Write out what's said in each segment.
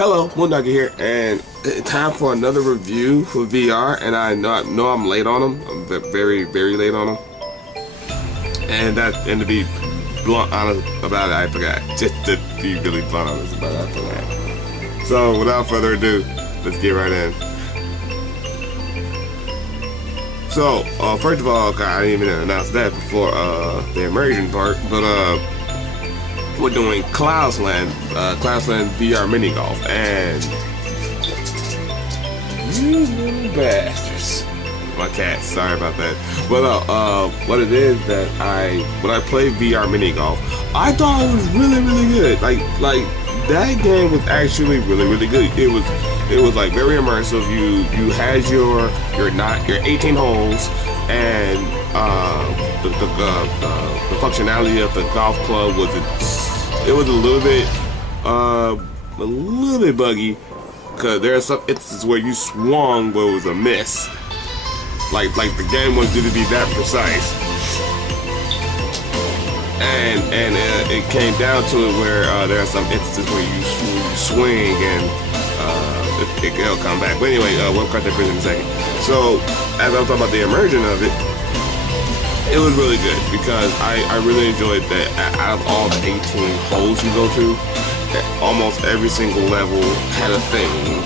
Hello, Moondoggy here, and time for another review for VR. And I know I'm late on them. I'm very, very late on them. And to be blunt honest about it, I forgot. Just to be really blunt honest about it, I forgot. So without further ado, let's get right in. So first of all, I didn't even announce that before the immersion part, but we're doing Cloudlands VR Minigolf, and you little bastards. My cat, sorry about that. But what it is that when I played VR Minigolf, I thought it was really, really good. Like that game was actually really, really good. It was like very immersive. You had your 18 holes, and the functionality of the golf club was it was a little bit buggy, because there are some instances where you swung but it was a miss. Like the game was due to be that precise, and it came down to it where there are some instances where you swing and it'll come back. But anyway, we'll cut that bridge in a second. So as I was talking about the immersion of it, it was really good because I really enjoyed that. Out of all the 18 holes you go to, almost every single level had a thing.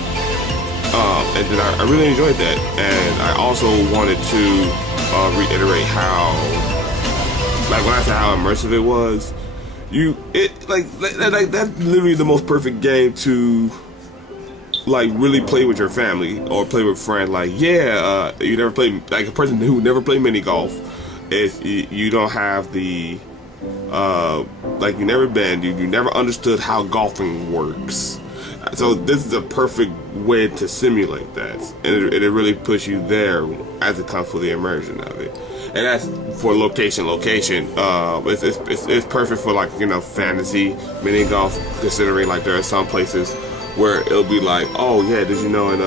And then I really enjoyed that. And I also wanted to reiterate how, like when I said how immersive it was, that's literally the most perfect game to like really play with your family or play with friends. Like, yeah, you never play, like a person who never played mini golf. If you don't have the like you never understood how golfing works, so this is a perfect way to simulate that, and it really puts you there as it comes for the immersion of it. And that's for location. It's perfect for, like, you know, fantasy mini golf, considering like there are some places where it'll be like, oh yeah, did you know in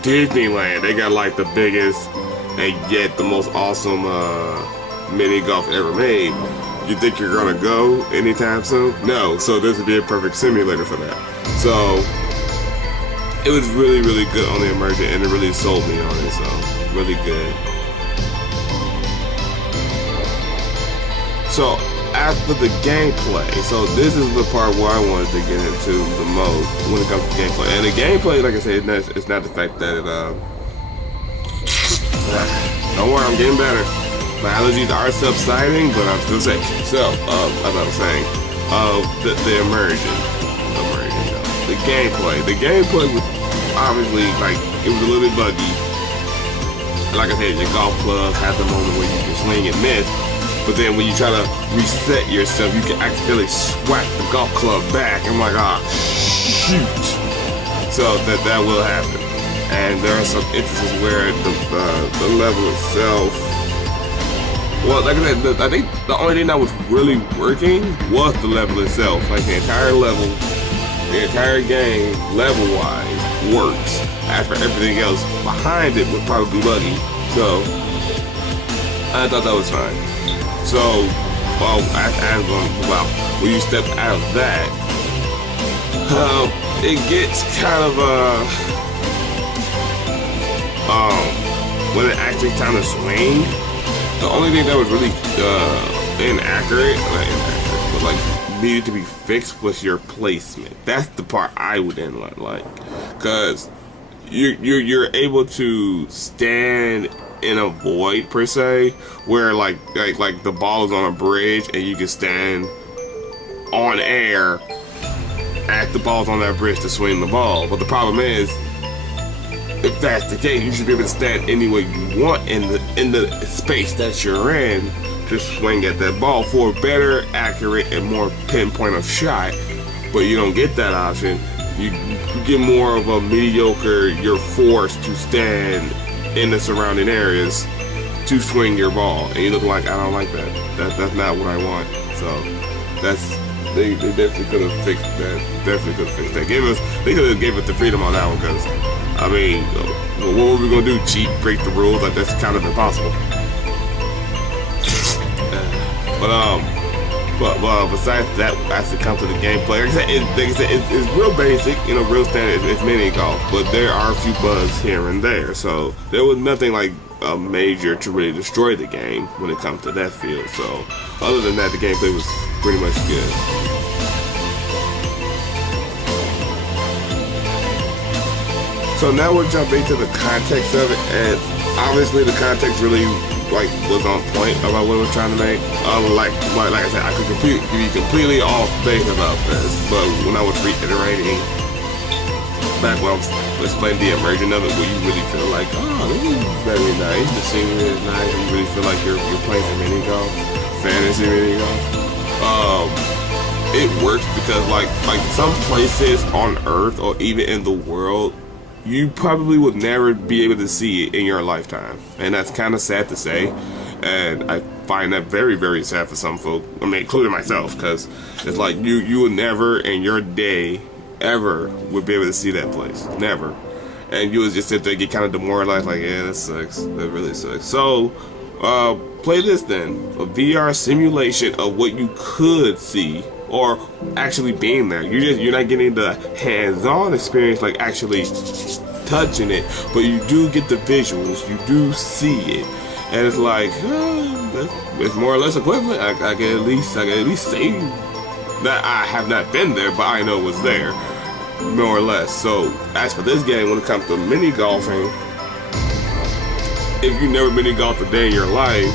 Disneyland they got like the biggest and yet the most awesome mini golf ever made. You think you're gonna go anytime soon? No. So this would be a perfect simulator for that. So it was really, really good on the immersion, and it really sold me on it. So really good. So after the gameplay, so this is the part where I wanted to get into the most when it comes to gameplay. And the gameplay, like I said, it's not the fact that it don't worry, I'm getting better. My allergies are subsiding, but I'm still safe. So, as I was saying, the immersion, the gameplay was obviously, like, it was a little bit buggy. Like I said, your golf club has a moment where you can swing and miss, but then when you try to reset yourself, you can accidentally swipe the golf club back. I'm like, shoot. So that will happen. And there are some instances where the level itself, well, like I said, I think the only thing that was really working was the level itself. Like the entire level, the entire game, level-wise, works. As for everything else behind it would probably be buggy. So I thought that was fine. So, when you step out of that, it gets kind of when it actually time to swing. The only thing that was really inaccurate, but like needed to be fixed, was your placement. That's the part I wouldn't like, because you're able to stand in a void per se, where like the ball is on a bridge and you can stand on air at the ball's on that bridge to swing the ball. But the problem is, if that's the case, you should be able to stand any way you want in the space that you're in to swing at that ball for a better, accurate, and more pinpoint of shot. But you don't get that option. You get more of a mediocre, you're forced to stand in the surrounding areas to swing your ball, and you look like, I don't like that. That's not what I want. So they definitely could have fixed that. They could have gave us the freedom on that one, because I mean, what were we gonna do? Cheat, break the rules? Like, that's kind of impossible. But But besides that, as it comes to the gameplay, like I said, it's real basic, you know, real standard. It's mini golf, but there are a few bugs here and there. So there was nothing like major to really destroy the game when it comes to that field. So other than that, the gameplay was pretty much good. So now we're jumping into the context of it, and obviously the context really like was on point about what we're trying to make. Like I said, I could be completely off base about this, but when I was reiterating back when I was explaining the immersion of it, where you really feel like, oh, this is very nice. The scenery is nice. You really feel like you're playing some mini golf, fantasy mini golf. It works because like some places on Earth or even in the world, you probably would never be able to see it in your lifetime. And that's kind of sad to say. And I find that very, very sad for some folk. I mean, including myself, because it's like you would never in your day ever would be able to see that place. Never. And you would just sit there and get kind of demoralized, like, yeah, that sucks. That really sucks. So, play this then. A VR simulation of what you could see or actually being there. You're not getting the hands-on experience, like actually touching it, but you do get the visuals. You do see it, and it's like it's more or less equivalent. I can at least say that I have not been there, but I know it was there, more or less. So as for this game, when it comes to mini golfing, if you never mini golfed a day in your life,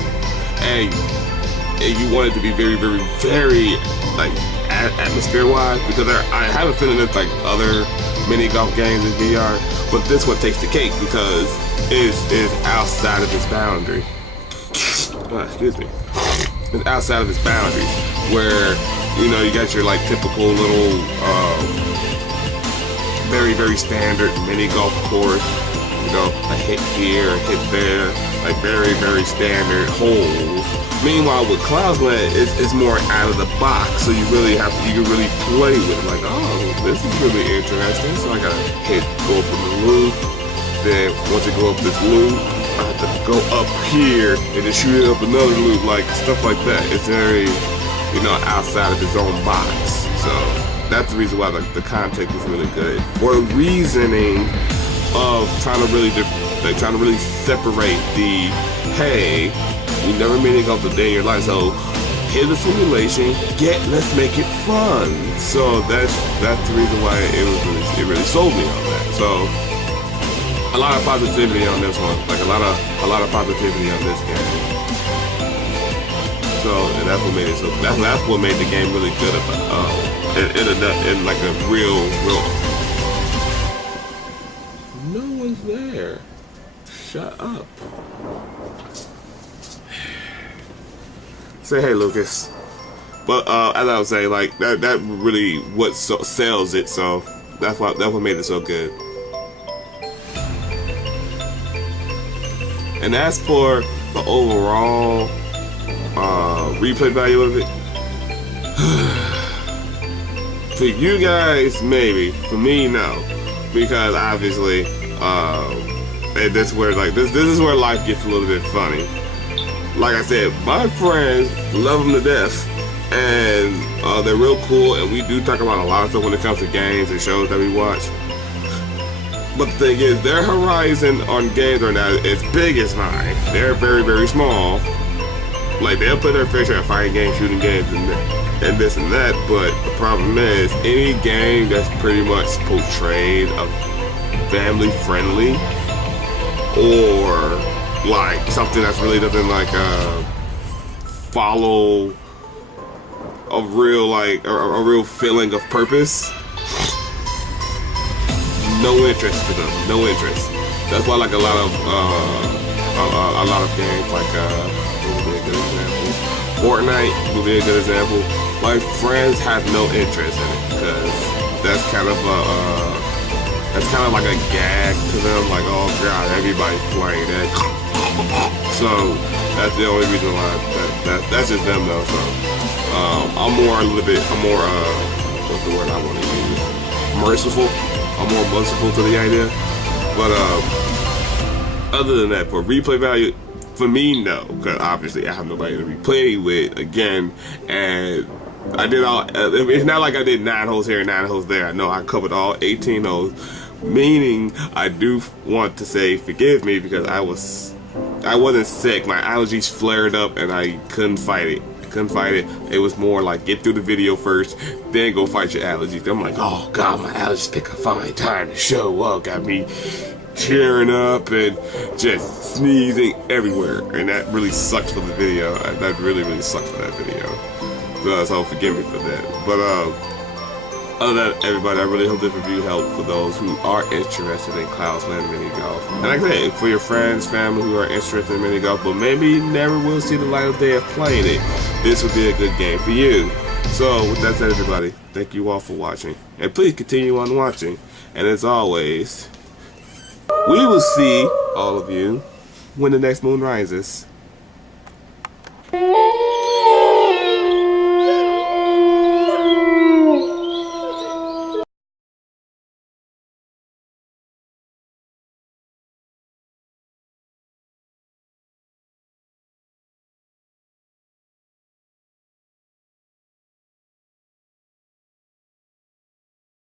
and you want it to be very, very, very like atmosphere-wise, because I have a feeling it's like other mini golf games in VR, but this one takes the cake because it's outside of its boundary. Excuse me. It's outside of its boundaries, where you know you got your like typical little very, very standard mini golf course. You know, a hit here, a hit there, like very, very standard holes. Meanwhile, with Cloudlands, it's more out of the box, so you can really play with it. Like, oh, this is really interesting. So I gotta go up in the loop. Then once I go up this loop, I have to go up here and then shoot it up another loop, like stuff like that. It's very, you know, outside of its own box. So that's the reason why the context was really good. For reasoning of trying to really separate the hey. You never mini golf a day in your life, so hit the simulation. Let's make it fun. So that's the reason why it really sold me on that. So a lot of positivity on this one, like a lot of positivity on this game. So and that's what made it so. That's what made the game really good. In like a real. No one's there. Shut up. Say hey, Lucas. But as I was saying, like that really what sells it. So that's what made it so good. And as for the overall replay value of it, for you guys maybe, for me no, because obviously, and this is where this is where life gets a little bit funny. Like I said, my friends love them to death, and they're real cool, and we do talk about a lot of stuff when it comes to games and shows that we watch. But the thing is, their horizon on games right now is big as mine. They're very, very small. Like, they'll play their fair share of fighting games, shooting games, and this and that, but the problem is, any game that's pretty much portrayed of family-friendly, or like something that's really doesn't like follow a real like a real feeling of purpose, no interest to them. No interest. That's why like a lot of games like what would be a good example? Fortnite would be a good example. My friends have no interest in it because that's kind of like a gag to them. Like, oh god, everybody's playing that. So that's the only reason why that's just them though. So I'm more what's the word I want to use? Merciful. I'm more merciful to the idea. But other than that, for replay value, for me, no, because obviously I have nobody to replay with again, and I did all. It's not like I did 9 holes here and 9 holes there. No, I covered all 18 holes. Meaning, I do want to say forgive me because I wasn't sick. My allergies flared up and I couldn't fight it. It was more like get through the video first, then go fight your allergies. I'm like, oh god, my allergies pick a fine time to show up. Got me tearing up and just sneezing everywhere, and that really sucked for the video. That really sucked for that video. So forgive me for that. But other than that, everybody, I really hope this review helped for those who are interested in Cloudlands mini golf. And like I said, for your friends, family who are interested in mini golf, but maybe never will see the light of day of playing it, this would be a good game for you. So with that said, everybody, thank you all for watching, and please continue on watching. And as always, we will see all of you when the next moon rises.